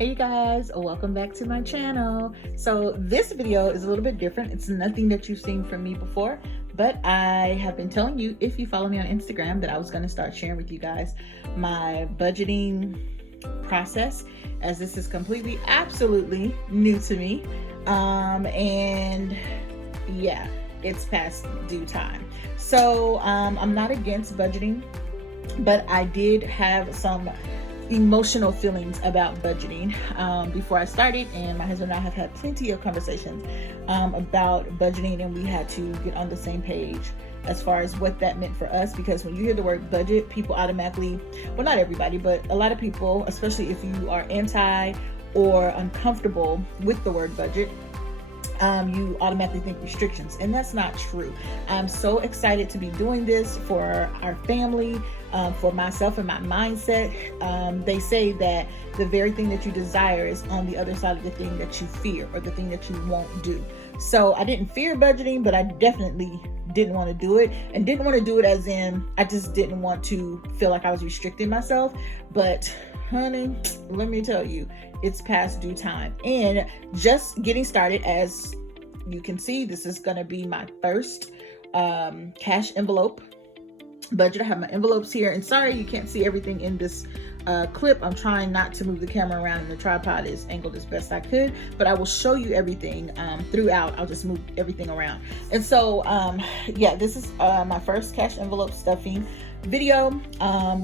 Hey you guys, welcome back to my channel. So this video is a little bit different. It's nothing that you've seen from me before, but I have been telling you, if you follow me on Instagram, that I was going to start sharing with you guys my budgeting process, as this is completely, absolutely new to me. And yeah, it's past due time. So I'm not against budgeting, but I did have some emotional feelings about budgeting before I started, and my husband and I have had plenty of conversations about budgeting, and we had to get on the same page as far as what that meant for us. Because when you hear the word budget, people automatically, well, not everybody, but a lot of people, especially if you are anti or uncomfortable with the word budget, you automatically think restrictions, and that's not true. I'm so excited to be doing this for our family, for myself and my mindset. They say that the very thing that you desire is on the other side of the thing that you fear, or the thing that you won't do. So I didn't fear budgeting, but I definitely didn't want to do it, and didn't want to do it as in I just didn't want to feel like I was restricting myself. But honey, let me tell you, it's past due time, and just getting started. As you can see, this is going to be my first cash envelope budget. I have my envelopes here, and sorry you can't see everything in this clip. I'm trying not to move the camera around, and the tripod is angled as best I could, but I will show you everything throughout. I'll just move everything around. And so yeah, this is my first cash envelope stuffing video.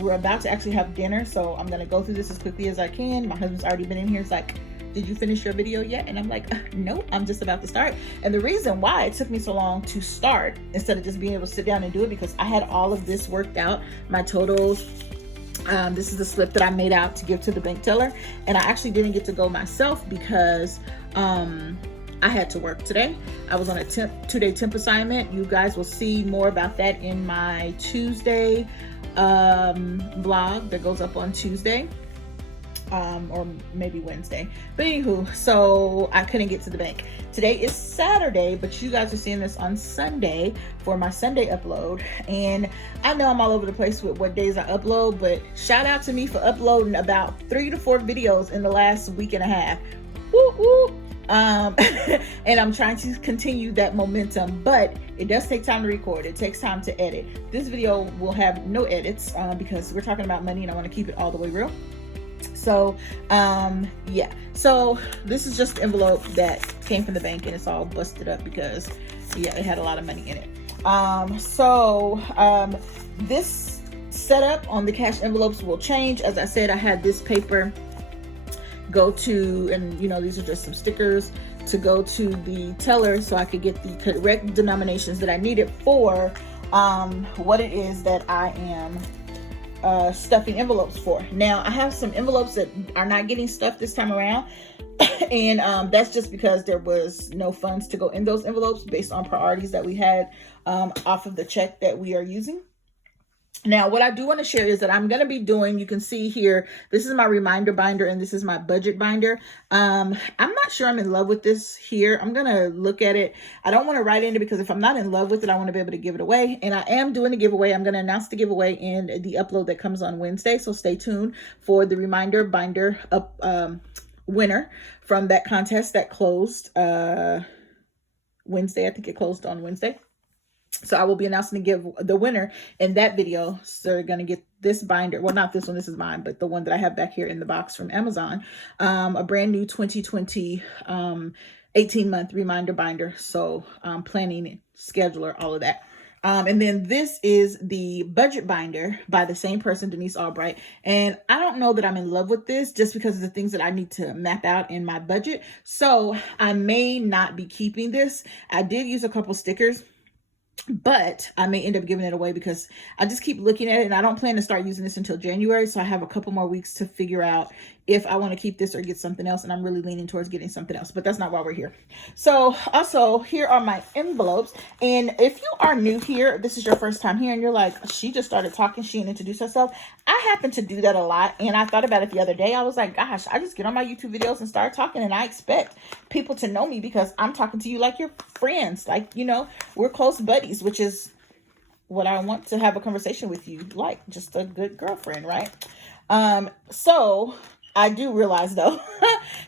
We're about to actually have dinner, so I'm gonna go through this as quickly as I can. My husband's already been in here. It's like, did you finish your video yet? And I'm like, nope, I'm just about to start. And the reason why it took me so long to start instead of just being able to sit down and do it, because I had all of this worked out, my totals. This is the slip that I made out to give to the bank teller, and I actually didn't get to go myself because I had to work today. I was on a 2-day temp assignment. You guys will see more about that in my Tuesday vlog that goes up on Tuesday. Or maybe Wednesday, but anywho, so I couldn't get to the bank. Today is Saturday, but you guys are seeing this on Sunday for my Sunday upload. And I know I'm all over the place with what days I upload, but shout out to me for uploading about 3 to 4 videos in the last week and a half. Woo woo. And I'm trying to continue that momentum, but it does take time to record. It takes time to edit. This video will have no edits because we're talking about money, and I want to keep it all the way real. So yeah, so this is just the envelope that came from the bank, and it's all busted up because yeah, it had a lot of money in it. This setup on the cash envelopes will change. As I said, I had this paper go to, and you know, these are just some stickers to go to the teller so I could get the correct denominations that I needed for what it is that I am stuffing envelopes for. Now I have some envelopes that are not getting stuffed this time around, and that's just because there was no funds to go in those envelopes based on priorities that we had off of the check that we are using. Now, what I do want to share is that I'm going to be doing, you can see here, this is my reminder binder, and this is my budget binder. I'm not sure I'm in love with this here. I'm going to look at it. I don't want to write in it because if I'm not in love with it, I want to be able to give it away. And I am doing a giveaway. I'm going to announce the giveaway in the upload that comes on Wednesday. So stay tuned for the reminder binder winner from that contest that closed Wednesday. I think it closed on Wednesday. So I will be announcing the winner in that video. So they're going to get this binder. Well, not this one. This is mine, but the one that I have back here in the box from Amazon. A brand new 2020 18-month reminder binder. So planning, scheduler, all of that. And then this is the budget binder by the same person, Denise Albright. And I don't know that I'm in love with this just because of the things that I need to map out in my budget. So I may not be keeping this. I did use a couple stickers, but I may end up giving it away because I just keep looking at it, and I don't plan to start using this until January. So I have a couple more weeks to figure out if I want to keep this or get something else. And I'm really leaning towards getting something else, but that's not why we're here. So also, here are my envelopes. And if you are new here, this is your first time here, and you're like, she just started talking, she didn't introduce herself. I happen to do that a lot. And I thought about it the other day. I was like, gosh, I just get on my YouTube videos and start talking, and I expect people to know me because I'm talking to you like you're friends. Like, you know, we're close buddies, which is what I want to have a conversation with you, like just a good girlfriend, right? So I do realize though,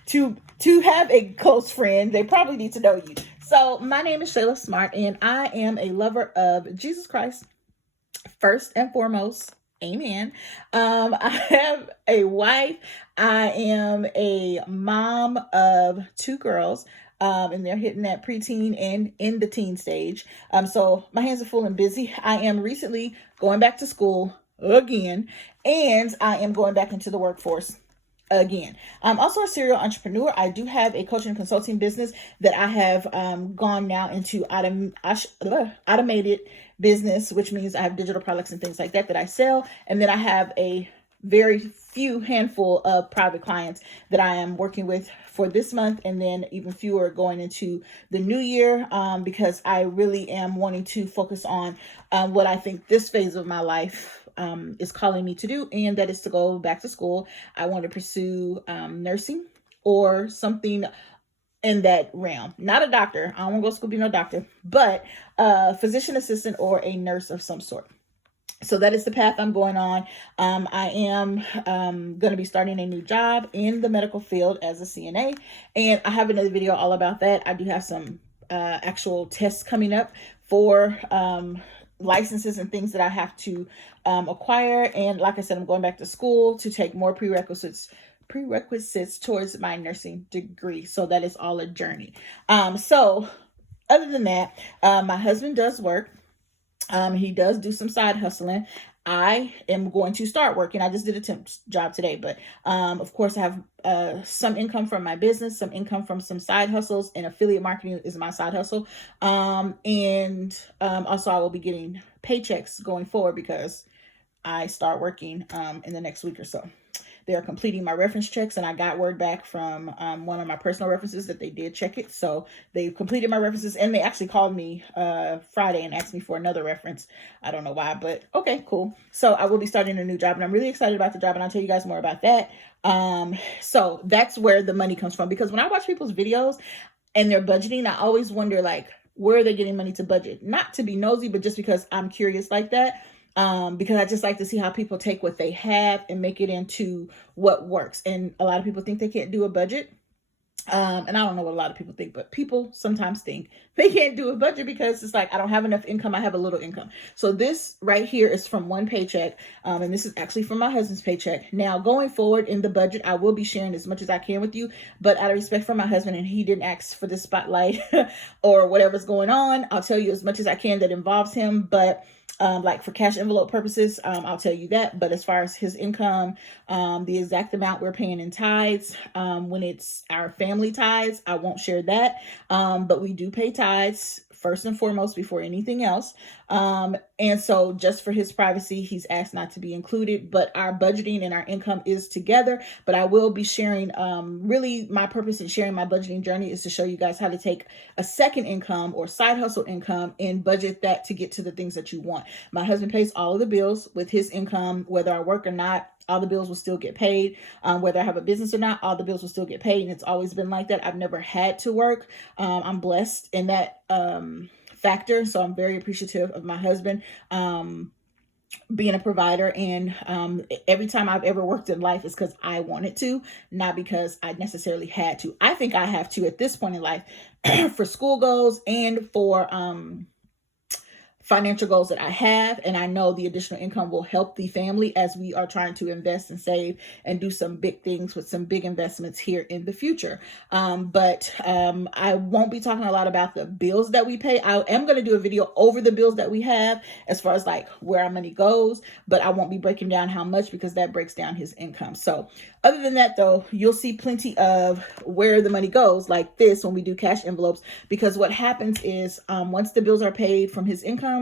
to have a close friend, they probably need to know you. So my name is Shayla Smart, and I am a lover of Jesus Christ first and foremost. Amen. I have a wife. I am a mom of two girls. And they're hitting that preteen and in the teen stage. So my hands are full and busy. I am recently going back to school again, and I am going back into the workforce again. I'm also a serial entrepreneur. I do have a coaching and consulting business that I have gone now into automated business, which means I have digital products and things like that I sell. And then I have a very few handful of private clients that I am working with for this month, and then even fewer going into the new year, because I really am wanting to focus on what I think this phase of my life is calling me to do, and that is to go back to school. I want to pursue nursing or something in that realm. Not a doctor. I don't want to go to school to be no doctor, but a physician assistant or a nurse of some sort. So that is the path I'm going on. I am going to be starting a new job in the medical field as a CNA, and I have another video all about that. I do have some actual tests coming up for licenses and things that I have to acquire. And like I said, I'm going back to school to take more prerequisites towards my nursing degree. So that is all a journey. So other than that, my husband does work. He does do some side hustling. I am going to start working. I just did a temp job today, but of course I have some income from my business, some income from some side hustles, and affiliate marketing is my side hustle. And also I will be getting paychecks going forward because I start working in the next week or so. They are completing my reference checks, and I got word back from one of my personal references that they did check it. So they've completed my references, and they actually called me Friday and asked me for another reference. I don't know why, but okay, cool. So I will be starting a new job, and I'm really excited about the job, and I'll tell you guys more about that. So that's where the money comes from, because when I watch people's videos and their budgeting, I always wonder, like, where are they getting money to budget? Not to be nosy, but just because I'm curious like that. Because I just like to see how people take what they have and make it into what works. And a lot of people think they can't do a budget. And I don't know what a lot of people think, but people sometimes think they can't do a budget because it's like, I don't have enough income. I have a little income. So this right here is from one paycheck. And this is actually from my husband's paycheck. Now going forward in the budget, I will be sharing as much as I can with you, but out of respect for my husband, and he didn't ask for this spotlight or whatever's going on, I'll tell you as much as I can that involves him. But like for cash envelope purposes, I'll tell you that. But as far as his income, the exact amount we're paying in tithes, when it's our family tithes, I won't share that. But we do pay tithes first and foremost before anything else. And so just for his privacy, he's asked not to be included, but our budgeting and our income is together. But I will be sharing, really my purpose in sharing my budgeting journey is to show you guys how to take a second income or side hustle income and budget that to get to the things that you want. My husband pays all of the bills with his income, whether I work or not. All the bills will still get paid. Whether I have a business or not, all the bills will still get paid. And it's always been like that. I've never had to work. I'm blessed in that factor. So I'm very appreciative of my husband being a provider. And every time I've ever worked in life is because I wanted to, not because I necessarily had to. I think I have to at this point in life for school goals and for financial goals that I have. And I know the additional income will help the family as we are trying to invest and save and do some big things with some big investments here in the future. But I won't be talking a lot about the bills that we pay. I am going to do a video over the bills that we have as far as like where our money goes, but I won't be breaking down how much because that breaks down his income. So other than that, though, you'll see plenty of where the money goes like this when we do cash envelopes, because what happens is once the bills are paid from his income,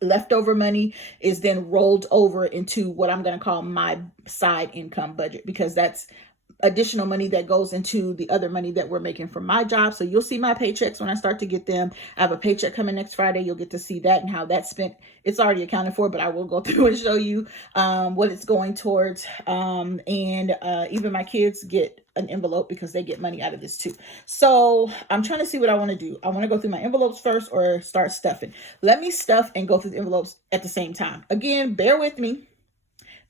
leftover money is then rolled over into what I'm going to call my side income budget, because that's additional money that goes into the other money that we're making from my job. So you'll see my paychecks when I start to get them. I have a paycheck coming next Friday. You'll get to see that and how that's spent. It's already accounted for, but I will go through and show you what it's going towards. And even my kids get an envelope because they get money out of this too. So I'm trying to see what I want to do. I want to go through my envelopes first or start stuffing. Let me stuff and go through the envelopes at the same time. Again, bear with me.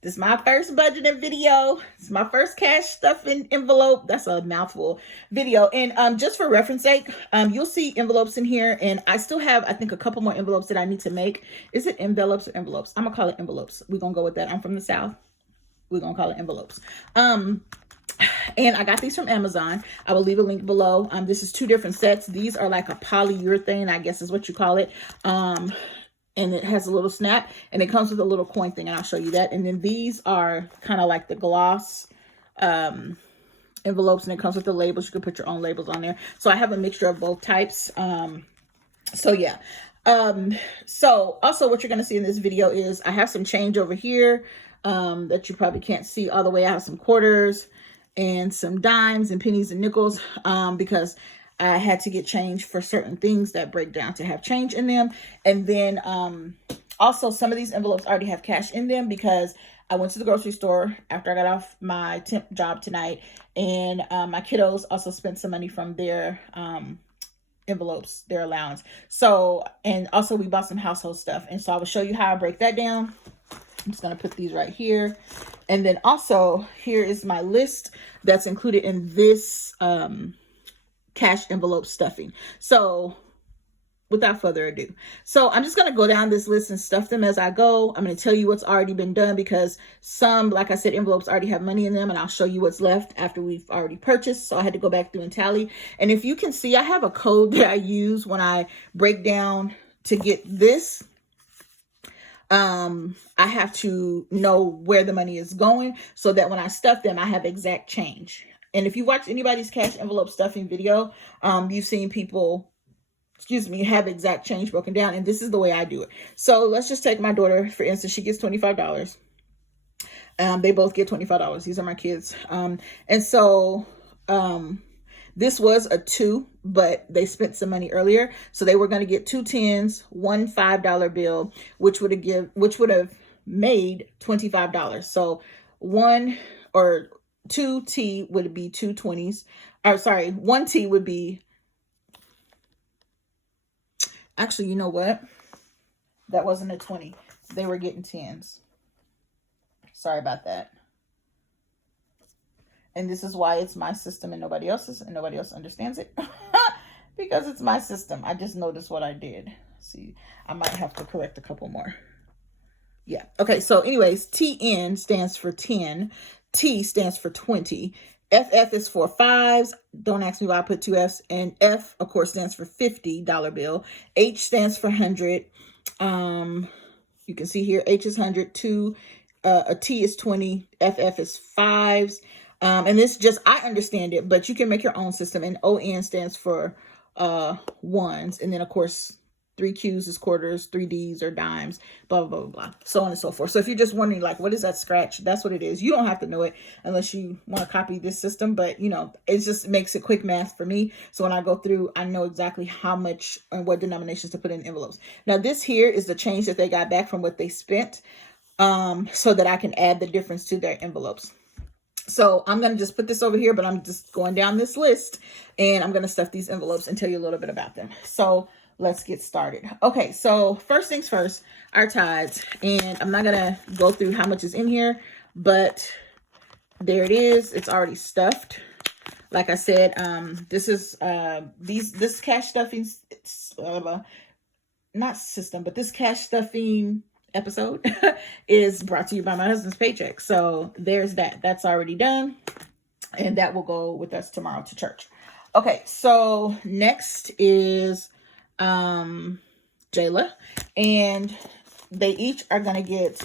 This is my first budgeting video. It's my first cash stuffing envelope. That's a mouthful video. And just for reference sake, you'll see envelopes in here. And I still have, I think, a couple more envelopes that I need to make. Is it envelopes or envelopes? I'm going to call it envelopes. We're going to go with that. I'm from the South. We're going to call it envelopes. And I got these from Amazon. I will leave a link below. This is 2 different sets. These are like a polyurethane, I guess is what you call it. And it has a little snap, and it comes with a little coin thing, and I'll show you that. And then these are kind of like the gloss envelopes, and it comes with the labels. You can put your own labels on there. So I have a mixture of both types. So yeah. So also what you're going to see in this video is I have some change over here that you probably can't see all the way. I have some quarters and some dimes and pennies and nickels because I had to get change for certain things that break down to have change in them. And then also some of these envelopes already have cash in them because I went to the grocery store after I got off my temp job tonight. And my kiddos also spent some money from their envelopes, their allowance. So, and also we bought some household stuff. And so I will show you how I break that down. I'm just going to put these right here. And then also here is my list that's included in this cash envelope stuffing. So without further ado, so I'm just going to go down this list and stuff them as I go. I'm going to tell you what's already been done because some, like I said, envelopes already have money in them, and I'll show you what's left after we've already purchased. So I had to go back through and tally. And if you can see, I have a code that I use when I break down to get this. I have to know where the money is going so that when I stuff them, I have exact change. And if you watch anybody's cash envelope stuffing video, you've seen people, have exact change broken down. And this is the way I do it. So let's just take my daughter, for instance, she gets $25. They both get $25. These are my kids. And so this was a 2, but they spent some money earlier. So they were going to get 2 10s, 1 $5 bill, which would have made $25. So 2 T would be 2 20s. Or sorry, 1 T would be, actually, you know what? That wasn't a 20. They were getting 10s. Sorry about that. And this is why it's my system and nobody else's, and nobody else understands it. Because it's my system. I just noticed what I did. See, I might have to correct a couple more. Yeah. Okay. So anyways, TN stands for 10. T stands for 20. FF is for 5s. Don't ask me why I put 2 Fs. And F, of course, stands for $50 bill. H stands for 100. You can see here, H is 100. A T is 20. FF is 5s. And this just, I understand it, but you can make your own system. And ON stands for 1s. And then, of course, 3 Qs is quarters, 3 Ds are dimes, blah, blah, blah, blah, so on and so forth. So if you're just wondering, like, what is that scratch? That's what it is. You don't have to know it unless you want to copy this system. But, you know, it just makes it quick math for me. So when I go through, I know exactly how much and what denominations to put in envelopes. Now, this here is the change that they got back from what they spent, so that I can add the difference to their envelopes. So I'm going to just put this over here, but I'm just going down this list and I'm going to stuff these envelopes and tell you a little bit about them. So let's get started. Okay, so first things first, our tithes. And I'm not going to go through how much is in here, but there it is. It's already stuffed. Like I said, this is this cash stuffing, not system, but this cash stuffing episode is brought to you by my husband's paycheck. So there's that. That's already done. And that will go with us tomorrow to church. Okay, so next is Shayla, and they each are going to get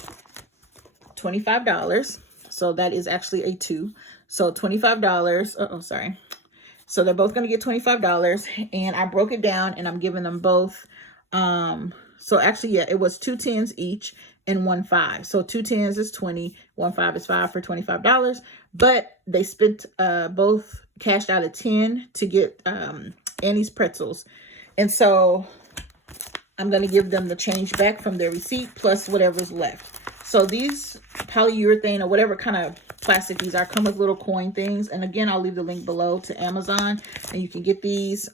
$25. So that is actually a 2. So $25. Oh, sorry. So they're both going to get $25, and I broke it down and I'm giving them both. So actually, yeah, it was 2 10s each and 1 5. So 2 10s is 20, 1 5 is 5 for $25. But they spent both cashed out a 10 to get Annie's pretzels. And so I'm going to give them the change back from their receipt plus whatever's left. So these polyurethane or whatever kind of plastic these are come with little coin things. And again, I'll leave the link below to Amazon, and you can get these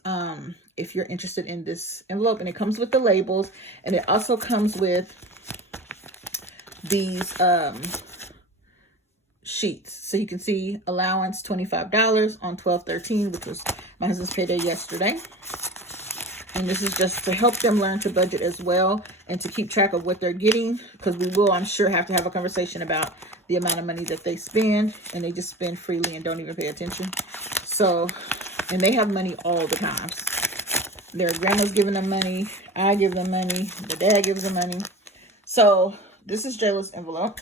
if you're interested in this envelope. And it comes with the labels, and it also comes with these sheets. So you can see allowance $25 on 12/13, which was my husband's payday yesterday. And this is just to help them learn to budget as well and to keep track of what they're getting, because we will, I'm sure, have to have a conversation about the amount of money that they spend, and they just spend freely and don't even pay attention. So, and they have money all the time. Their grandma's giving them money. I give them money. The dad gives them money. So this is Shayla's envelope,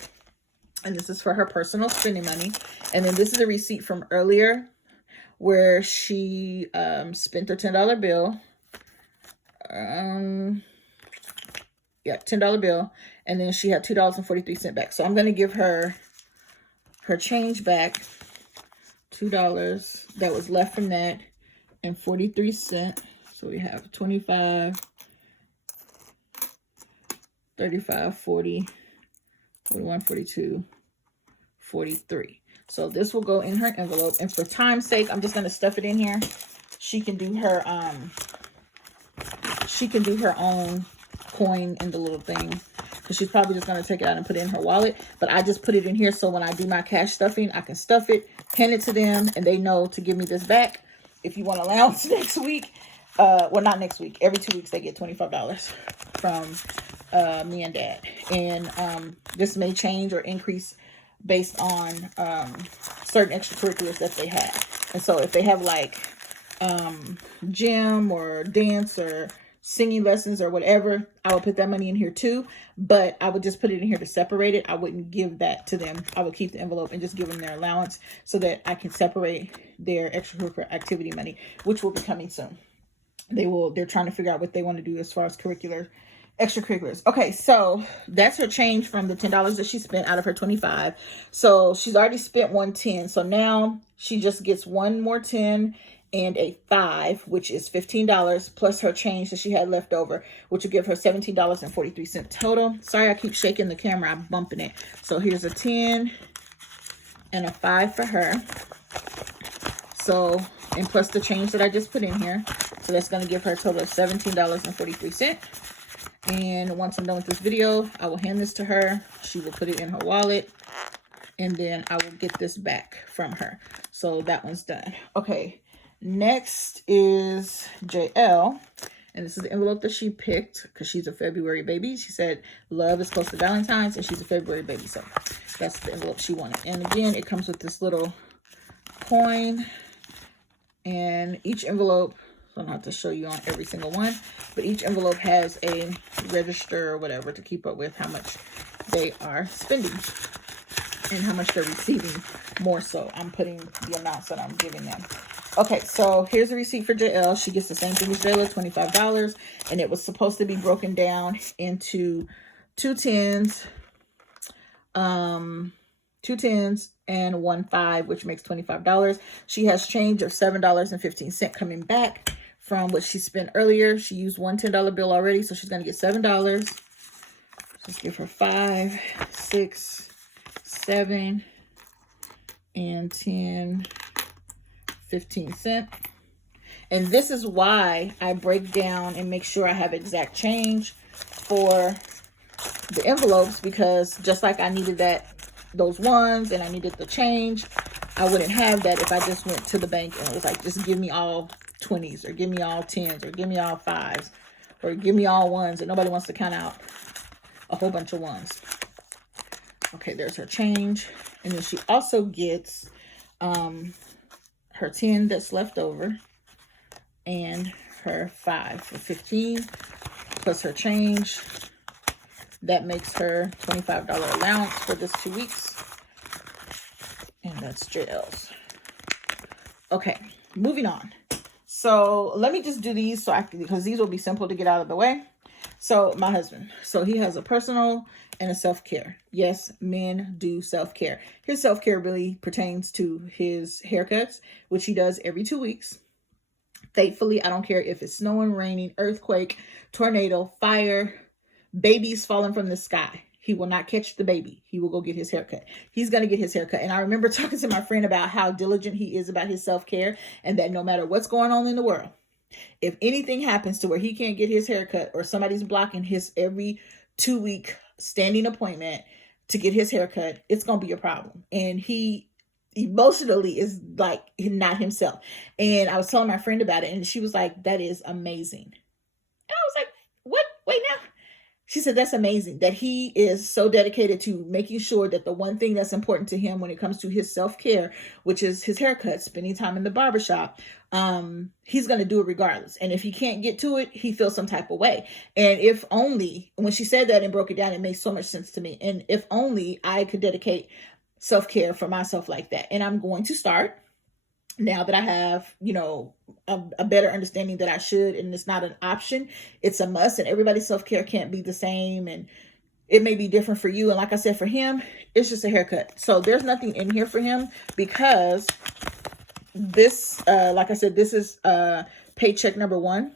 and this is for her personal spending money. And then this is a receipt from earlier where she spent her $10 bill. Yeah, $10 bill, and then she had $2.43 back. So I'm going to give her change back, $2 that was left from that, and 43 cents. So we have 25, 35, 40, 41, 42, 43. So this will go in her envelope, and for time's sake, I'm just going to stuff it in here. She can do her own coin in the little thing, because she's probably just going to take it out and put it in her wallet. But I just put it in here so when I do my cash stuffing, I can stuff it, hand it to them, and they know to give me this back. If you want allowance next week, well, not next week, every 2 weeks they get $25 from me and Dad. And this may change or increase based on certain extracurriculars that they have. And so if they have like gym or dance or singing lessons or whatever, I would put that money in here too, but I would just put it in here to separate it. I wouldn't give that to them. I would keep the envelope and just give them their allowance so that I can separate their extracurricular activity money, which will be coming soon. They're trying to figure out what they want to do as far as extracurriculars. Okay, so that's her change from the $10 that she spent out of her 25. So she's already spent 110. So now she just gets one more 10 and a 5, which is $15, plus her change that she had left over, which will give her $17.43 total. Sorry, I keep shaking the camera. I'm bumping it. So here's a 10 and a 5 for her. So, and plus the change that I just put in here. So that's going to give her a total of $17.43. And once I'm done with this video, I will hand this to her. She will put it in her wallet, and then I will get this back from her. So that one's done. Okay. Next is JL, and this is the envelope that she picked because she's a February baby. She said love is close to Valentine's, and she's a February baby, so that's the envelope she wanted. And again, it comes with this little coin, and each envelope, so I don't have to show you on every single one, but each envelope has a register or whatever to keep up with how much they are spending and how much they're receiving. More so, I'm putting the amounts that I'm giving them. Okay, so here's a receipt for JL. She gets the same thing as Shayla, $25. And it was supposed to be broken down into two tens and 1 5, which makes $25. She has change of $7.15 coming back from what she spent earlier. She used one $10 bill already, so she's going to get $7. Just give her 5, 6, 7, and 10, 15 cents. And this is why I break down and make sure I have exact change for the envelopes, because just like I needed those ones and I needed the change, I wouldn't have that if I just went to the bank and it was like, just give me all 20s or give me all 10s or give me all 5s or give me all 1s, and nobody wants to count out a whole bunch of 1s. Okay, there's her change. And then she also gets her 10 that's left over and her 5 for 15 plus her change. That makes her $25 allowance for this 2 weeks. And that's JL's. Okay, moving on. So let me just do these because these will be simple to get out of the way. So my husband, so he has a personal and a self-care. Yes, men do self-care. His self-care really pertains to his haircuts, which he does every 2 weeks. Faithfully, I don't care if it's snowing, raining, earthquake, tornado, fire, babies falling from the sky. He will not catch the baby. He will go get his haircut. He's going to get his haircut. And I remember talking to my friend about how diligent he is about his self-care, and that no matter what's going on in the world, if anything happens to where he can't get his haircut or somebody's blocking his every 2 week standing appointment, to get his haircut, it's going to be a problem. And he emotionally is like not himself. And I was telling my friend about it, and she was like, that is amazing. And I was like, what? Wait, now. She said, that's amazing that he is so dedicated to making sure that the one thing that's important to him when it comes to his self-care, which is his haircut, spending time in the barbershop, he's going to do it regardless. And if he can't get to it, he feels some type of way. And if only, when she said that and broke it down, it made so much sense to me. And if only I could dedicate self-care for myself like that. And I'm going to start now that I have, a better understanding that I should, and it's not an option, it's a must. And everybody's self-care can't be the same, and it may be different for you. And like I said, for him, it's just a haircut. So there's nothing in here for him, because this, like I said, this is paycheck number 1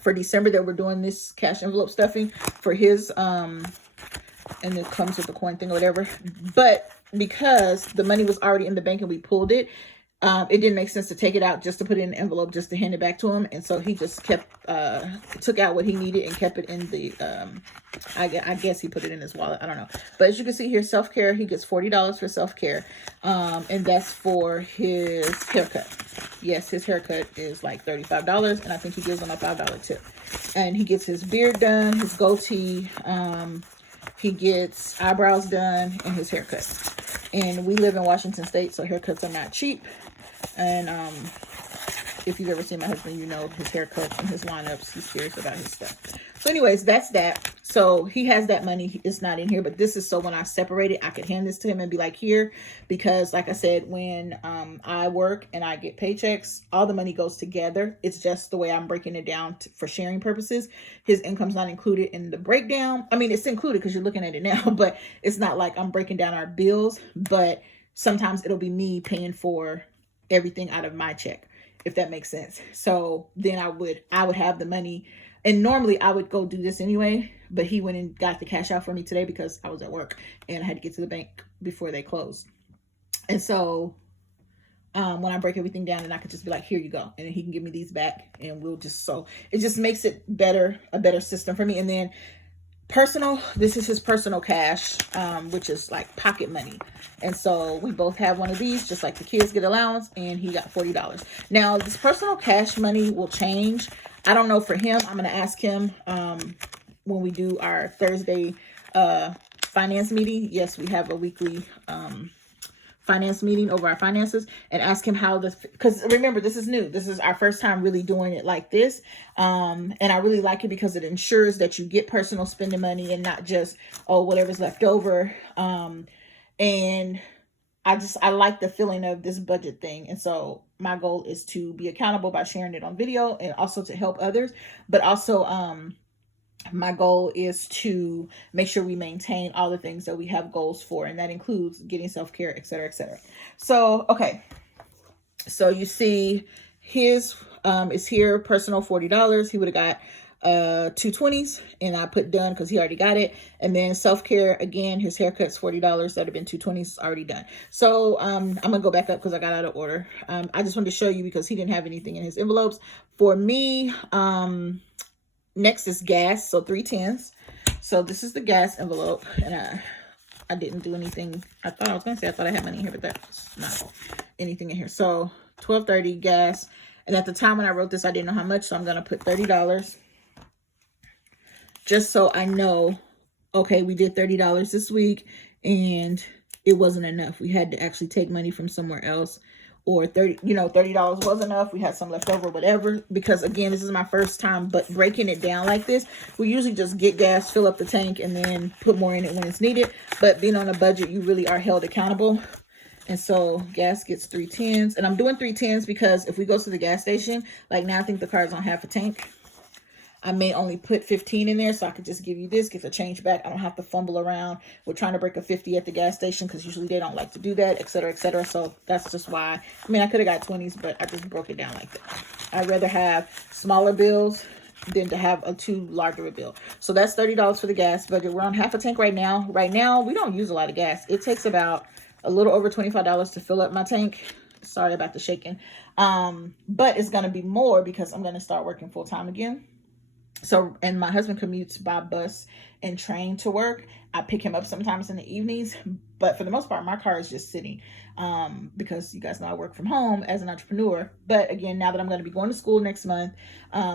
for December that we're doing this cash envelope stuffing for his, and it comes with the coin thing or whatever. But because the money was already in the bank and we pulled it, it didn't make sense to take it out just to put it in an envelope just to hand it back to him. And so he just kept, took out what he needed and kept it in the, I guess he put it in his wallet. I don't know. But as you can see here, self-care, he gets $40 for self-care. And that's for his haircut. Yes, his haircut is like $35. And I think he gives him a $5 tip. And he gets his beard done, his goatee, he gets eyebrows done, and his haircut. And we live in Washington State, so haircuts are not cheap. And if you've ever seen my husband, you know his haircuts and his lineups. He's serious about his stuff. So anyways, that's that. So he has that money. It's not in here, but this is so when I separate it, I could hand this to him and be like, here. Because like I said, when I work and I get paychecks, all the money goes together. It's just the way I'm breaking it down for sharing purposes. His income's not included in the breakdown. I mean, it's included because you're looking at it now, but it's not like I'm breaking down our bills. But sometimes it'll be me paying for everything out of my check, if that makes sense. So then I would have the money, and normally I would go do this anyway, but he went and got the cash out for me today because I was at work and I had to get to the bank before they closed. And so when I break everything down, and I could just be like, here you go, and then he can give me these back, and we'll just, so it just makes it better, a better system for me. And then personal, this is his personal cash, which is like pocket money. And so we both have one of these, just like the kids get allowance, and he got $40. Now this personal cash money will change. I don't know for him. I'm going to ask him when we do our Thursday finance meeting. Yes, we have a weekly finance meeting over our finances, and ask him how this, because remember, this is new. This is our first time really doing it like this. And I really like it because it ensures that you get personal spending money and not just, oh, whatever's left over. And I like the feeling of this budget thing. And so my goal is to be accountable by sharing it on video, and also to help others, but also, my goal is to make sure we maintain all the things that we have goals for. And that includes getting self-care, et cetera, et cetera. So, okay. So you see his, is here, personal $40. He would have got, 220s, and I put done because he already got it. And then self-care, again, his haircut's $40. That'd have been 220s already done. So, I'm going to go back up because I got out of order. I just wanted to show you because he didn't have anything in his envelopes. For me, next is gas, so 310s. So this is the gas envelope, and I didn't do anything. I thought I had money in here, but that's not anything in here. So $12.30 gas, and at the time when I wrote this, I didn't know how much, so I'm gonna put $30, just so I know. Okay, we did $30 this week, and it wasn't enough. We had to actually take money from somewhere else. Or $30 was enough. We had some left over, whatever. Because again, this is my first time, but breaking it down like this, we usually just get gas, fill up the tank, and then put more in it when it's needed. But being on a budget, you really are held accountable. And so gas gets 310s, and I'm doing 310s because if we go to the gas station, like now I think the car's on half a tank. I may only put 15 in there, so I could just give you this, get the change back. I don't have to fumble around. We're trying to break a 50 at the gas station because usually they don't like to do that, et cetera, et cetera. So that's just why. I mean, I could have got 20s, but I just broke it down like that. I'd rather have smaller bills than to have a too larger a bill. So that's $30 for the gas budget. We're on half a tank right now. Right now, we don't use a lot of gas. It takes about a little over $25 to fill up my tank. Sorry about the shaking. But it's going to be more because I'm going to start working full time again. So, and my husband commutes by bus and train to work. I pick him up sometimes in the evenings, but for the most part, my car is just sitting, because you guys know I work from home as an entrepreneur. But again, now that I'm going to be going to school next month,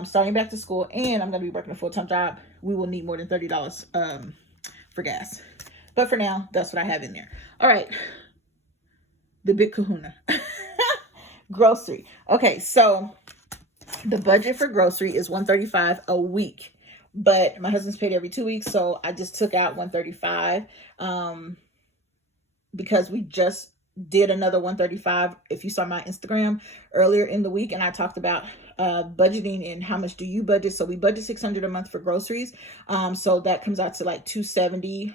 starting back to school, and I'm going to be working a full-time job, we will need more than $30 for gas. But for now, that's what I have in there. All right. The big kahuna. Grocery. Okay, so the budget for grocery is $135 a week, but my husband's paid every 2 weeks, so I just took out $135 because we just did another $135. If you saw my Instagram earlier in the week, and I talked about budgeting and how much do you budget. So we budget $600 a month for groceries, so that comes out to like $270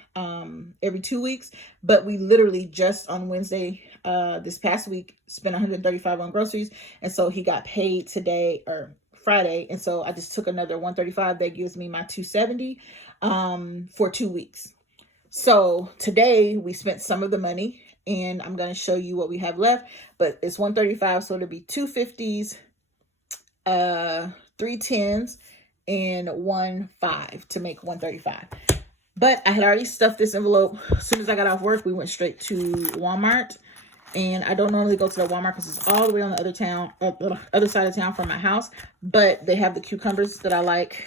every 2 weeks. But we literally just on Wednesday this past week spent $135 on groceries, and so he got paid today or Friday, and so I just took another $135. That gives me my $270 for 2 weeks. So today we spent some of the money, and I'm going to show you what we have left, but it's $135, so it'll be two 50s, 3 10s, and 1 5 to make $135. But I had already stuffed this envelope. As soon as I got off work, we went straight to Walmart, and I don't normally go to the Walmart because it's all the way on the other side of town from my house, but they have the cucumbers that I like,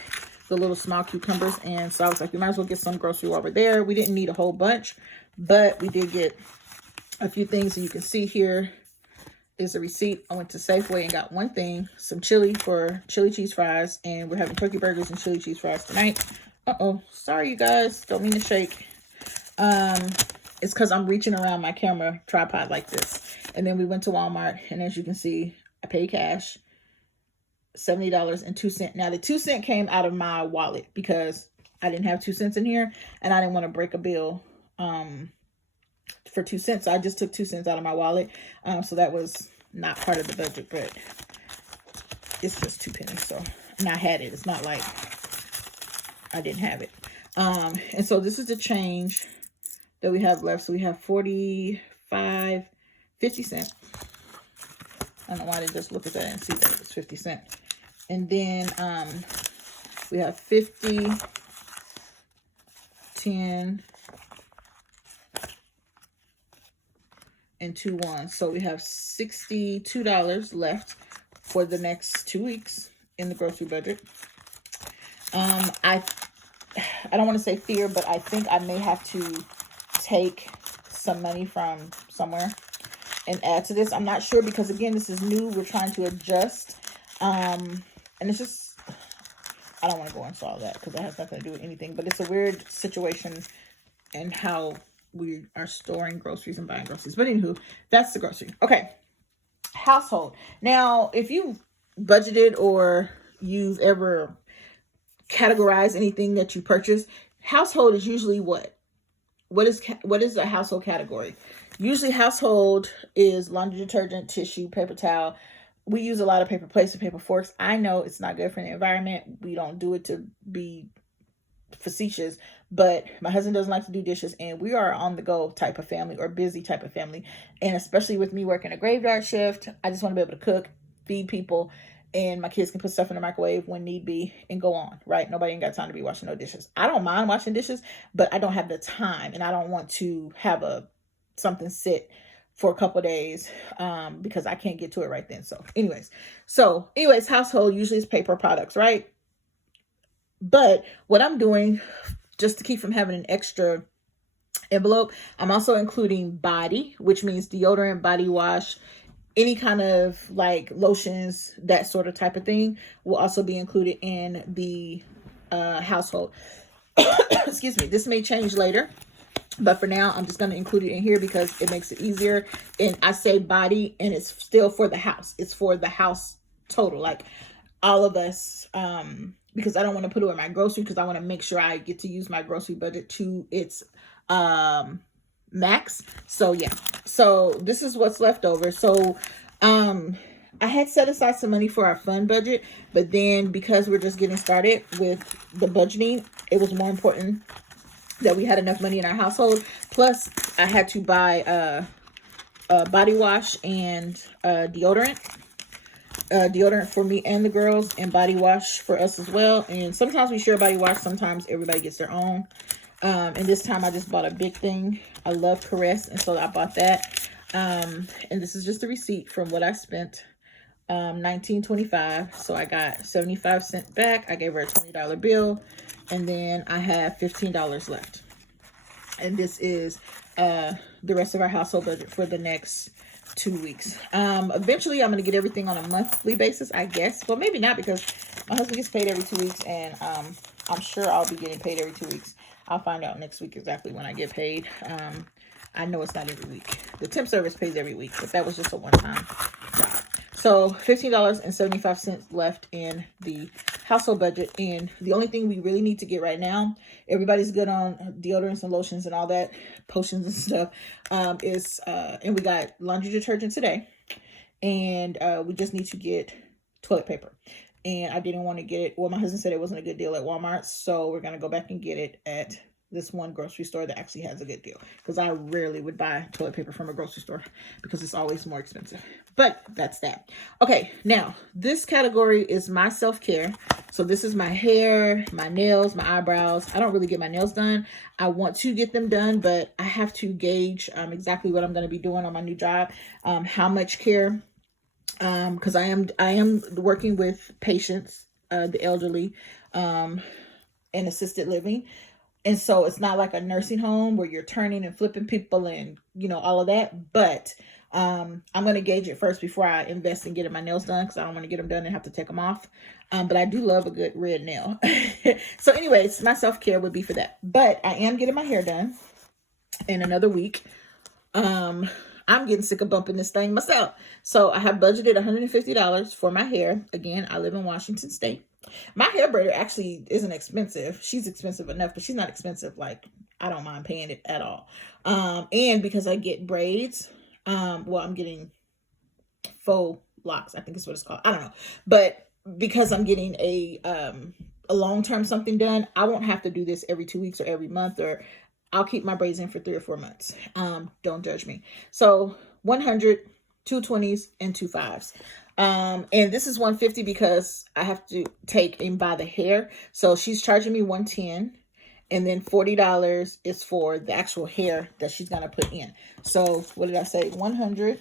the little small cucumbers, and so I was like, we might as well get some grocery while we're there. We didn't need a whole bunch, but we did get a few things, and you can see here is a receipt. I went to Safeway and got one thing, some chili for chili cheese fries, and we're having turkey burgers and chili cheese fries tonight. Sorry you guys, don't mean to shake. It's because I'm reaching around my camera tripod like this. And then we went to Walmart, and as you can see, I paid cash, $70.02. Now the 2 cent came out of my wallet because I didn't have 2 cents in here, and I didn't want to break a bill for 2 cents. So I just took 2 cents out of my wallet. So that was not part of the budget, but it's just 2 pennies. So, and I had it. It's not like I didn't have it. And so this is the change that we have left. So we have 45, 50 cents. I don't know why I didn't just look at that and see that it was 50 cents. And then we have 50, 10, and 2 1. So we have $62 left for the next 2 weeks in the grocery budget. I don't want to say fear, but I think I may have to take some money from somewhere and add to this. I'm not sure because, again, this is new. We're trying to adjust. And it's just, I don't want to go into all that because that has nothing to do with anything. But it's a weird situation and how we are storing groceries and buying groceries. But anywho, that's the grocery. Okay. Household. Now, if you budgeted or you've ever categorized anything that you purchase, household is usually what? What is a household category? Usually household is laundry detergent, tissue, paper towel. We use a lot of paper plates and paper forks. I know it's not good for the environment. We don't do it to be facetious, but my husband doesn't like to do dishes, and we are on the go type of family or busy type of family. And especially with me working a graveyard shift, I just want to be able to cook, feed people, and my kids can put stuff in the microwave when need be and go on, right? Nobody ain't got time to be washing no dishes. I don't mind washing dishes, but I don't have the time, and I don't want to have something sit for a couple of days because I can't get to it right then. So anyways, household usually is paper products, right? But what I'm doing just to keep from having an extra envelope, I'm also including body, which means deodorant, body wash, any kind of like lotions, that sort of type of thing will also be included in the household. Excuse me. This may change later, but for now, I'm just going to include it in here because it makes it easier. And I say body, and it's still for the house. It's for the house total, like all of us, because I don't want to put it in my grocery because I want to make sure I get to use my grocery budget to its max. So yeah, so this is what's left over. So I had set aside some money for our fund budget, but then because we're just getting started with the budgeting, it was more important that we had enough money in our household. Plus I had to buy body wash and deodorant for me and the girls, and body wash for us as well. And sometimes we share body wash, sometimes everybody gets their own. And this time I just bought a big thing. I love Caress, and so I bought that. And this is just a receipt from what I spent. $19.25. So I got 75 cents back. I gave her a $20 bill, and then I have $15 left. And this is the rest of our household budget for the next 2 weeks. Eventually I'm going to get everything on a monthly basis, I guess. Well, maybe not, because my husband gets paid every 2 weeks, and I'm sure I'll be getting paid every 2 weeks. I'll find out next week exactly when I get paid. I know it's not every week. The temp service pays every week, but that was just a one-time job. So $15.75 left in the household budget. And the only thing we really need to get right now, everybody's good on deodorants and lotions and all that, potions and stuff, and we got laundry detergent today. And we just need to get toilet paper. And I didn't want to get it. Well, my husband said it wasn't a good deal at Walmart, so we're going to go back and get it at this one grocery store that actually has a good deal, because I rarely would buy toilet paper from a grocery store because it's always more expensive. But that's that. Okay, now this category is my self-care. So this is my hair, my nails, my eyebrows. I don't really get my nails done. I want to get them done, but I have to gauge exactly what I'm going to be doing on my new job, how much care, because I am working with patients, the elderly, and assisted living. And so it's not like a nursing home where you're turning and flipping people and, you know, all of that. But I'm going to gauge it first before I invest in getting my nails done, because I don't want to get them done and have to take them off. But I do love a good red nail. So anyways, my self-care would be for that. But I am getting my hair done in another week. I'm getting sick of bumping this thing myself. So I have budgeted $150 for my hair. Again, I live in Washington State. My hair braider actually isn't expensive. She's expensive enough, but she's not expensive. Like, I don't mind paying it at all. And because I get braids, well, I'm getting faux locks, I think is what it's called. I don't know. But because I'm getting a long-term something done, I won't have to do this every 2 weeks or every month, or I'll keep my braids in for 3 or 4 months. Don't judge me. So 100, 2 20s, and 2 5s. And this is $150 because I have to take and buy the hair. So she's charging me $110, and then $40 is for the actual hair that she's gonna put in. So what did I say? 100,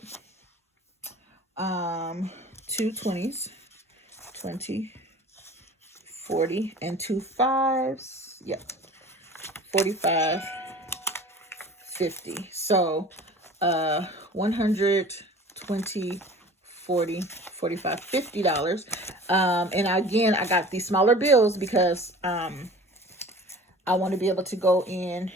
2 20s, 20, 40, and 2 5s. Yep, 45, 50. So 100, 20, 40, 45, $50. And again, I got these smaller bills because I want to be able to go in.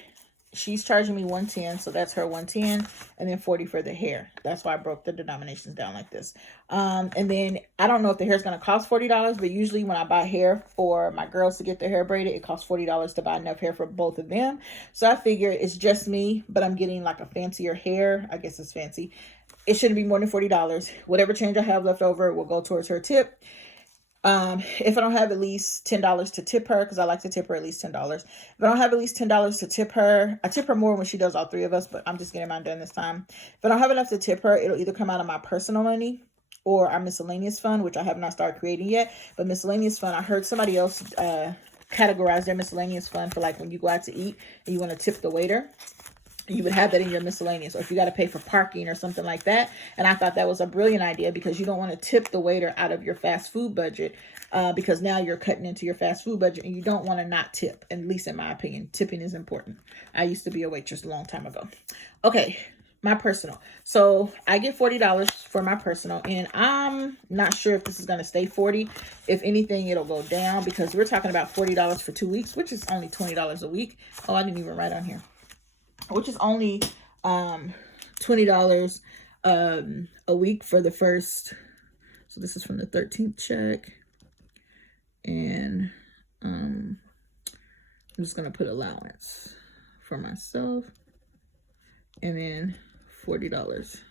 She's charging me $110, so that's her $110, and then $40 for the hair. That's why I broke the denominations down like this. And then I don't know if the hair is going to cost $40, but usually when I buy hair for my girls to get their hair braided, it costs $40 to buy enough hair for both of them. So I figure it's just me, but I'm getting like a fancier hair. I guess it's fancy. It shouldn't be more than $40. Whatever change I have left over will go towards her tip. If I don't have at least $10 to tip her, because I like to tip her at least $10. If I don't have at least $10 to tip her, I tip her more when she does all 3 of us, but I'm just getting mine done this time. If I don't have enough to tip her, it'll either come out of my personal money or our miscellaneous fund, which I have not started creating yet. But miscellaneous fund, I heard somebody else categorize their miscellaneous fund for like when you go out to eat and you want to tip the waiter. You would have that in your miscellaneous, or if you got to pay for parking or something like that. And I thought that was a brilliant idea, because you don't want to tip the waiter out of your fast food budget, because now you're cutting into your fast food budget, and you don't want to not tip. At least in my opinion, tipping is important. I used to be a waitress a long time ago. Okay, my personal. So I get $40 for my personal, and I'm not sure if this is going to stay $40. If anything, it'll go down, because we're talking about $40 for 2 weeks, which is only $20 a week. Oh, I didn't even write on here. Which is only $20 a week for the first. So this is from the 13th check. And I'm just going to put allowance for myself. And then $40.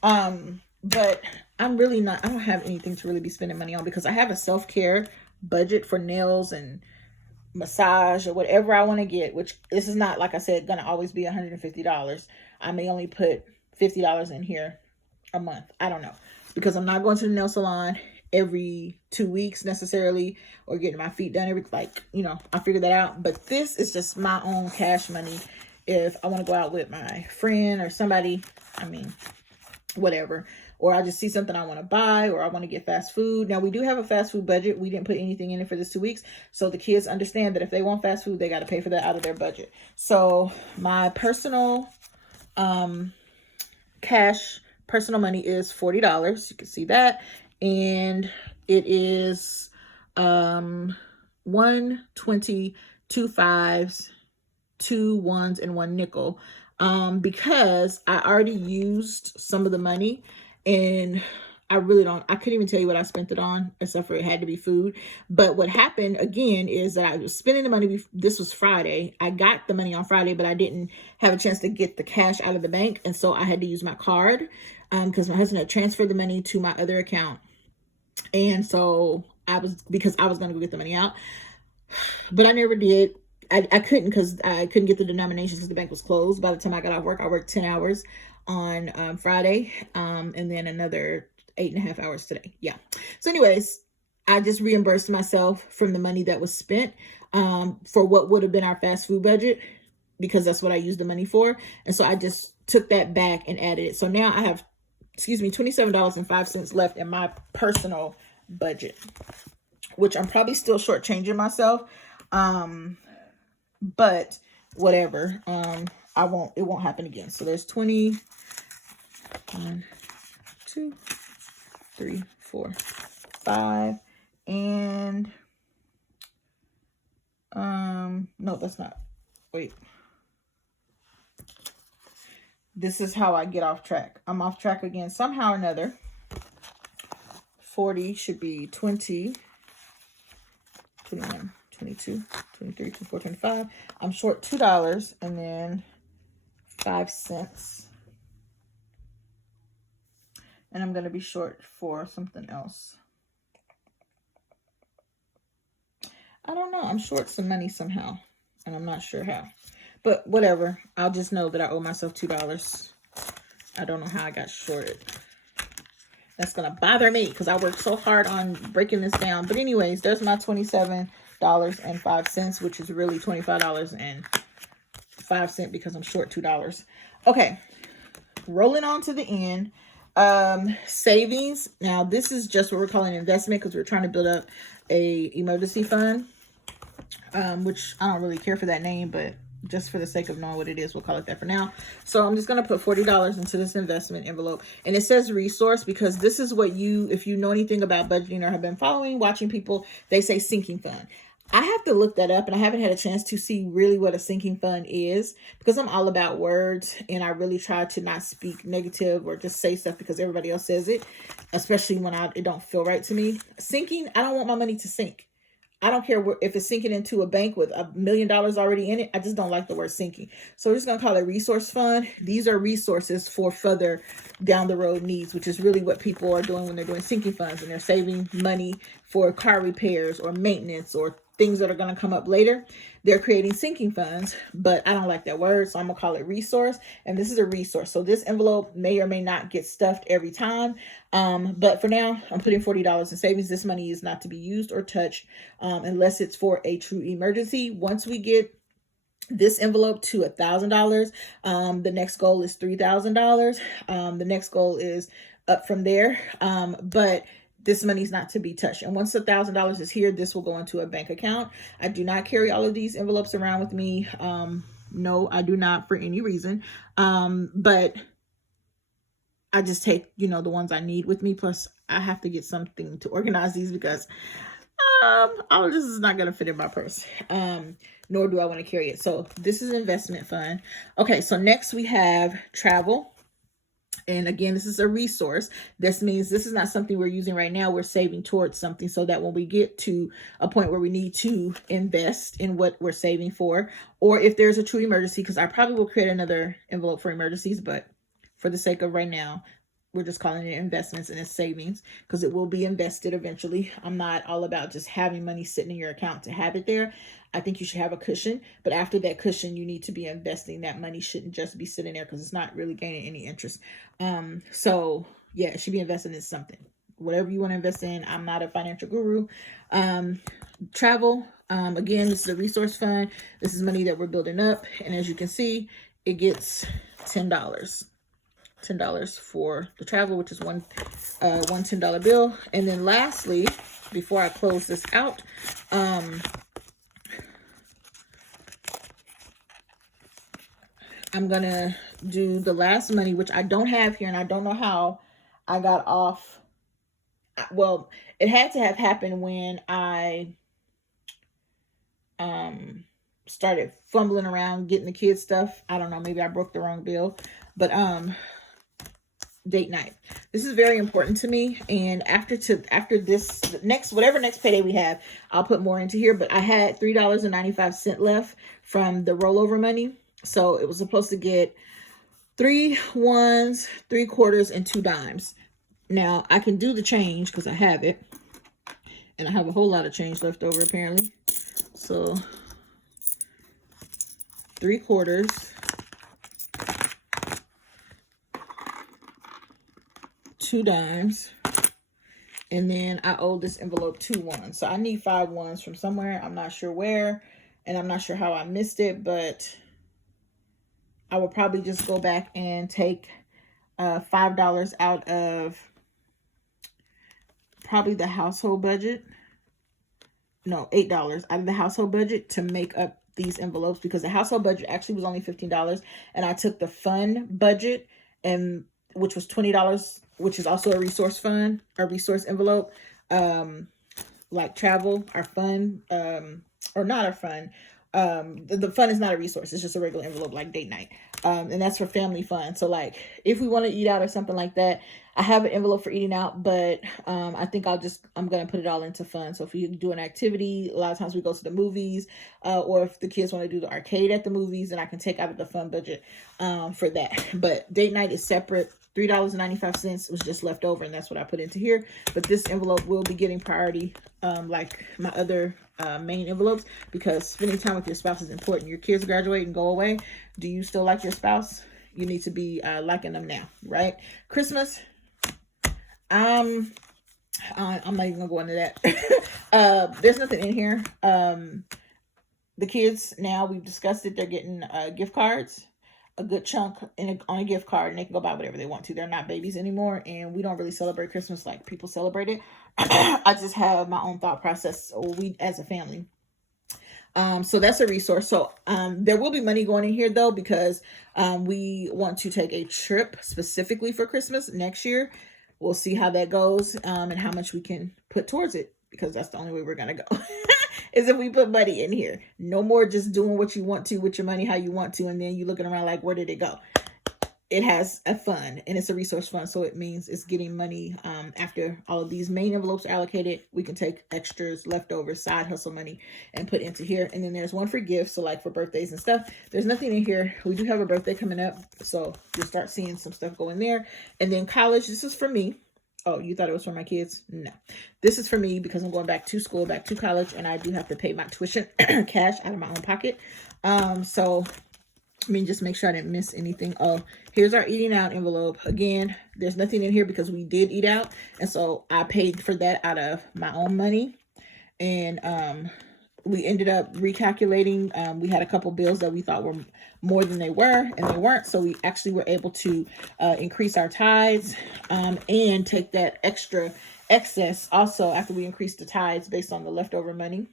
But I'm really not, I don't have anything to really be spending money on, because I have a self-care budget for nails and massage or whatever I want to get, which this is not, like I said, gonna always be $150. I may only put $50 in here a month. I don't know, because I'm not going to the nail salon every 2 weeks necessarily, or getting my feet done every, like, you know, I figured that out. But this is just my own cash money. If I want to go out with my friend or somebody, I mean, whatever, or I just see something I want to buy, or I want to get fast food. Now we do have a fast food budget. We didn't put anything in it for this 2 weeks. So the kids understand that if they want fast food, they got to pay for that out of their budget. So my personal, cash personal money is $40. You can see that. And it is, 120, 2 5s, 2 1s, and 1 nickel. Because I already used some of the money, and I couldn't even tell you what I spent it on, except for it had to be food. But what happened again is that I was spending the money. This was Friday. I got the money on Friday, but I didn't have a chance to get the cash out of the bank. And so I had to use my card, because my husband had transferred the money to my other account. And so because I was going to go get the money out, but I never did. I couldn't, because I couldn't get the denominations because the bank was closed. By the time I got off work, I worked 10 hours on Friday, and then another 8.5 hours today. Yeah. So anyways, I just reimbursed myself from the money that was spent for what would have been our fast food budget, because that's what I used the money for. And so I just took that back and added it. So now I have, $27.05 left in my personal budget, which I'm probably still shortchanging myself. But whatever, it won't happen again. So there's 20, 1, 2, 3, 4, 5, and, no, that's not, wait. This is how I get off track. I'm off track again somehow or another. 40 should be 20, 21, 22, 23, 24, 25. I'm short $2 and then 5 cents. And I'm going to be short for something else. I don't know. I'm short some money somehow, and I'm not sure how. But whatever. I'll just know that I owe myself $2. I don't know how I got shorted. That's going to bother me because I worked so hard on breaking this down. But anyways, there's my $27.05, which is really $25.05 because I'm short $2. Okay. Rolling on to the end. Savings. Now, this is just what we're calling investment because we're trying to build up a emergency fund, which I don't really care for that name, but just for the sake of knowing what it is, we'll call it that for now. So I'm just going to put $40 into this investment envelope, and it says resource because this is what if you know anything about budgeting or have been watching people, they say sinking fund. I have to look that up, and I haven't had a chance to see really what a sinking fund is because I'm all about words, and I really try to not speak negative or just say stuff because everybody else says it, especially when it don't feel right to me. Sinking, I don't want my money to sink. I don't care if it's sinking into a bank with $1 million already in it. I just don't like the word sinking. So we're just going to call it resource fund. These are resources for further down the road needs, which is really what people are doing when they're doing sinking funds, and they're saving money for car repairs or maintenance or things that are going to come up later. They're creating sinking funds, but I don't like that word, so I'm going to call it resource. And this is a resource. So this envelope may or may not get stuffed every time. But for now, I'm putting $40 in savings. This money is not to be used or touched unless it's for a true emergency. Once we get this envelope to $1,000, the next goal is $3,000. The next goal is up from there. But this money is not to be touched. And once $1,000 is here, this will go into a bank account. I do not carry all of these envelopes around with me. No, I do not for any reason. But I just take, the ones I need with me. Plus, I have to get something to organize these because all of this is not going to fit in my purse. Nor do I want to carry it. So this is an investment fund. Okay, so next we have travel. And again, this is a resource. This means this is not something we're using right now. We're saving towards something so that when we get to a point where we need to invest in what we're saving for, or if there's a true emergency, because I probably will create another envelope for emergencies, but for the sake of right now, we're just calling it investments and it's savings because it will be invested eventually. I'm not all about just having money sitting in your account to have it there. I think you should have a cushion, but after that cushion, you need to be investing. That money shouldn't just be sitting there because it's not really gaining any interest. So yeah, it should be invested in something. whatever you want to invest in. I'm not a financial guru. Travel, again, this is a resource fund. This is money that we're building up, and as you can see, it gets $10 for the travel, which is one $10 bill. And then lastly, before I close this out, I'm gonna do the last money, which I don't have here, and I don't know how I got off. Well, it had to have happened when I started fumbling around getting the kids stuff. I don't know, maybe I broke the wrong bill, but date night. This is very important to me, and after this next, whatever next payday we have, I'll put more into here. But I had $3.95 left from the rollover money, so it was supposed to get 3 ones, 3 quarters, and 2 dimes. Now I can do the change because I have it, and I have a whole lot of change left over apparently. So 3 quarters, 2 dimes, and then I owe this envelope 2 ones. So I need 5 ones from somewhere. I'm not sure where, and I'm not sure how I missed it, but I will probably just go back and take $5 out of probably the household budget. No, $8 out of the household budget to make up these envelopes, because the household budget actually was only $15, and I took the fund budget, and which was $20, which is also a resource fund, a resource envelope, like travel, our fund, or not our fund. The fund is not a resource. It's just a regular envelope like date night. And that's for family fun. So like if we want to eat out or something like that, I have an envelope for eating out, but I think I'm going to put it all into fun. So if we do an activity, a lot of times we go to the movies, or if the kids want to do the arcade at the movies, then I can take out of the fun budget for that. But date night is separate. $3.95 was just left over, and that's what I put into here. But this envelope will be getting priority, like my other main envelopes, because spending time with your spouse is important. Your kids graduate and go away. Do you still like your spouse? You need to be liking them now, right? Christmas, I'm not even gonna go into that. There's nothing in here. The kids, now we've discussed it, they're getting gift cards, a good chunk on a gift card, and they can go buy whatever they want to. They're not babies anymore, and we don't really celebrate Christmas like people celebrate it. I just have my own thought process, or we as a family. So that's a resource. So there will be money going in here though, because we want to take a trip specifically for Christmas next year. We'll see how that goes, and how much we can put towards it, because that's the only way we're gonna go. Is if we put money in here. No more just doing what you want to with your money how you want to, and then you looking around like, where did it go? It has a fund, and it's a resource fund, so it means it's getting money. After all of these main envelopes are allocated, we can take extras, leftovers, side hustle money, and put into here. And then there's one for gifts, so like for birthdays and stuff. There's nothing in here. We do have a birthday coming up, so you'll start seeing some stuff go in there. And then college, this is for me. Oh, you thought it was for my kids? No. This is for me because I'm going back to school, back to college, and I do have to pay my tuition cash out of my own pocket. So I mean, just make sure I didn't miss anything. Oh, here's our eating out envelope. Again, there's nothing in here because we did eat out, and so I paid for that out of my own money. And we ended up recalculating. We had a couple bills that we thought were more than they were, and they weren't. So we actually were able to increase our tithes, and take that extra excess also after we increased the tithes based on the leftover money.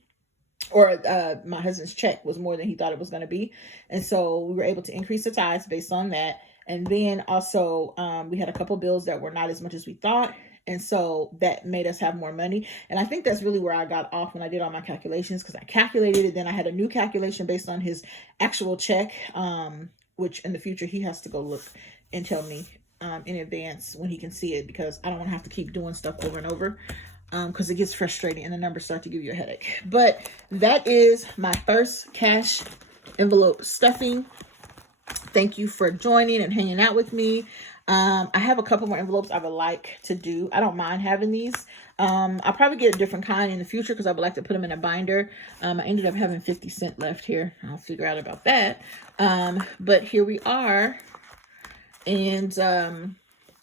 Or my husband's check was more than he thought it was going to be. And so we were able to increase the tithes based on that. And then also we had a couple bills that were not as much as we thought. And so that made us have more money. And I think that's really where I got off when I did all my calculations, because I calculated it. Then I had a new calculation based on his actual check, which in the future he has to go look and tell me in advance when he can see it, because I don't want to have to keep doing stuff over and over. Because it gets frustrating and the numbers start to give you a headache. But that is my first cash envelope stuffing. Thank you for joining and hanging out with me. I have a couple more envelopes I would like to do. I don't mind having these. I'll probably get a different kind in the future because I would like to put them in a binder. I ended up having 50 cents left here. I'll figure out about that. But here we are. And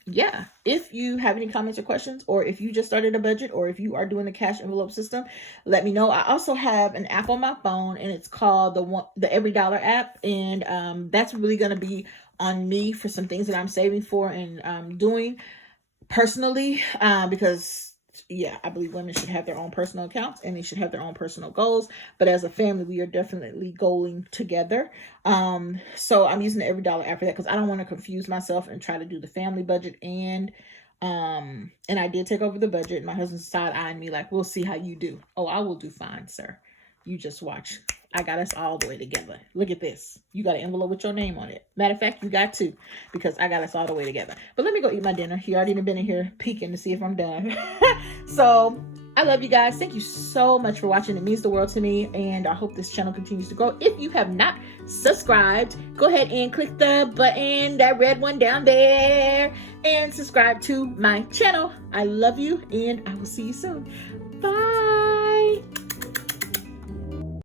yeah, if you have any comments or questions, or if you just started a budget, or if you are doing the cash envelope system, let me know. I also have an app on my phone, and it's called the Every Dollar app, and that's really going to be on me for some things that I'm saving for and doing personally, because yeah, I believe women should have their own personal accounts and they should have their own personal goals, but as a family we are definitely goaling together. So I'm using the Every Dollar app for that because I don't want to confuse myself and try to do the family budget. And I did take over the budget. My husband's side eyeing me like, we'll see how you do. Oh, I will do fine, sir. You just watch. I got us all the way together. Look at this. You got an envelope with your name on it. Matter of fact, you got two, because I got us all the way together. But let me go eat my dinner. He already been in here peeking to see if I'm done. So I love you guys. Thank you so much for watching. It means the world to me. And I hope this channel continues to grow. If you have not subscribed, go ahead and click the button, that red one down there, and subscribe to my channel. I love you, and I will see you soon. Bye.